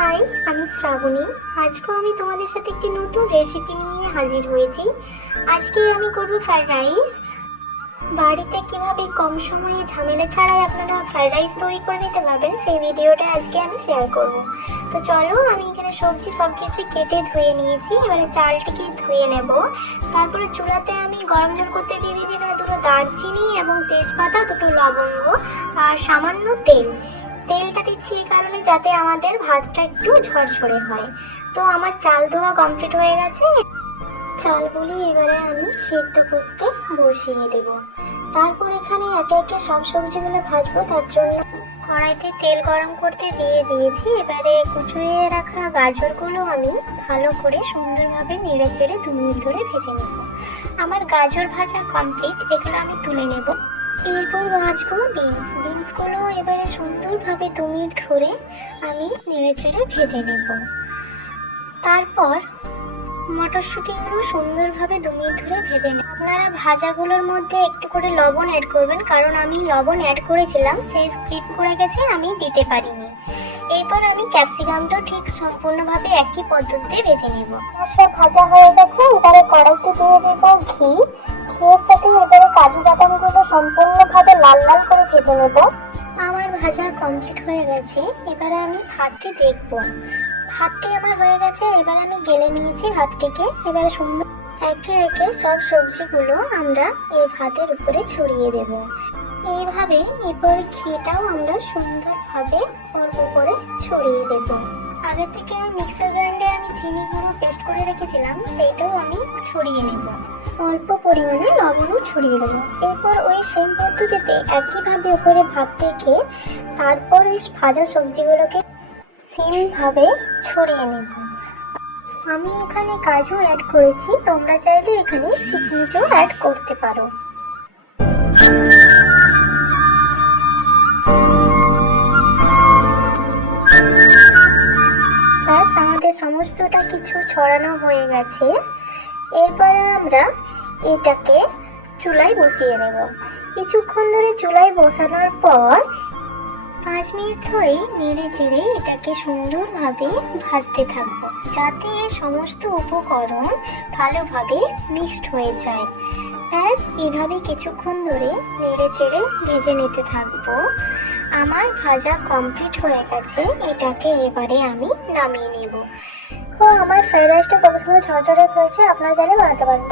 High, আমি শ্রাবণী। আজকে আমি তোমাদের সাথে একটি নতুন রেসিপি নিয়ে হাজির হয়েছি। আজকে আমি করব ফ্রাইড রাইস। বাড়িতে কিভাবে কম সময়ে ঝামেলা ছাড়াই আপনারা ফ্রাইড রাইস তৈরি করে নিতে পারবেন সেই ভিডিওটা আজকে আমি শেয়ার করব। তো চলো, আমি এখানে সবজি সব কিছু কেটে ধুয়ে নিয়েছি। এবারে চালটিকে ধুয়ে নেব। তারপরে চুলাতে আমি গরম জল করতে দিয়ে দিয়েছি। এখানে দুটো দারচিনি এবং তেজপাতা, দুটো লবঙ্গ আর সামান্য তেলটা দিচ্ছি এই কারণে যাতে আমাদের ভাতটা একটু ঝরঝরে হয়। তো আমার চাল ধোয়া কমপ্লিট হয়ে গেছে। চালগুলি এবারে আমি সেদ্ধ করতে বসিয়ে দেব। তারপর এখানে একে একে সব সবজিগুলো ভাজবো। তার জন্য কড়াইতে তেল গরম করতে দিয়ে দিয়েছি। এবারে কুচুয়ে রাখা গাজরগুলো আমি ভালো করে সুন্দরভাবে নেড়ে চেড়ে 2 মিনিট ধরে ভেজে নেব। আমার গাজর ভাজা কমপ্লিট, এগুলো আমি তুলে নেব। এরপর ভাজবো বিনসগুলো। এবারে সুন্দরভাবে 2 মিনিট ধরে আমি নেড়ে চেড়ে ভেজে নেব। তারপর মটরশুঁটিগুলো সুন্দরভাবে 2 মিনিট ধরে ভেজে নেব। আপনারা ভাজাগুলোর মধ্যে একটু করে লবণ অ্যাড করবেন, কারণ আমি লবণ অ্যাড করেছিলাম, সেই স্কিপ করে গেছে, আমি দিতে পারিনি। এরপর আমি ক্যাপসিকামটাও ঠিক সম্পূর্ণভাবে একই পদ্ধতিতে ভেজে নেব। সব ভাজা হয়ে গেছে। এবারে কড়াইতে দিয়ে দেব ঘি। ঘিয়ের সাথে এবারে কাজু বাদামগুলো সম্পূর্ণভাবে লাল লাল করে ভেজে নেব। আমার ভাজা কমপ্লিট হয়ে গেছে। এবারে আমি ভাতটি দেখব। ভাতটি আমার হয়ে গেছে। এবার আমি গেলে নিয়েছি ভাতটিকে। এবারে সুন্দর একে একে সব সবজিগুলো আমরা এই ভাতের উপরে ছড়িয়ে দেব। এইভাবে এরপর ঘিটাও আমরা সুন্দরভাবে ওর উপরে ছড়িয়ে দেব। আগে থেকে আমি মিক্সার গ্রাইন্ডে আমি চিনি গুঁড়ো পেস্ট করে রেখেছিলাম, সেইটাও আমি ছড়িয়ে নেব। অল্প পরিমাণে লবণও ছড়িয়ে দেবো। এরপর ওই সেম পদ্ধতিতে একইভাবে উপরে ভাত রেখে তারপর ওই ভাজা সবজিগুলোকে সেমভাবে ছড়িয়ে নেব। আমি এখানে কাজু অ্যাড করেছি, তোমরা চাইলে এখানে কিশমিশও অ্যাড করতে পারো। ব্যাস, আমাদের সমস্তটা কিছু ছড়ানো হয়ে গেছে। এরপরে আমরা এটাকে চুলায় বসিয়ে দেব। কিছুক্ষণ ধরে চুলায় বসানোর পর 5 মিনিট ধরে নেড়ে চেড়ে এটাকে সুন্দরভাবে ভাজতে থাকবো, যাতে সমস্ত উপকরণ ভালোভাবে মিক্সড হয়ে যায়। ব্যাস, এভাবে কিছুক্ষণ ধরে নেড়ে চেড়ে ভেজে নিতে থাকবো। আমার ভাজা কমপ্লিট হয়ে গেছে। এটাকে এবারে আমি নামিয়ে নেব। তো আমার ফ্রাইড রাইসটা কত সুন্দর ঝরঝরে হয়েছে, আপনারা চাইলে বানাতে পারবেন।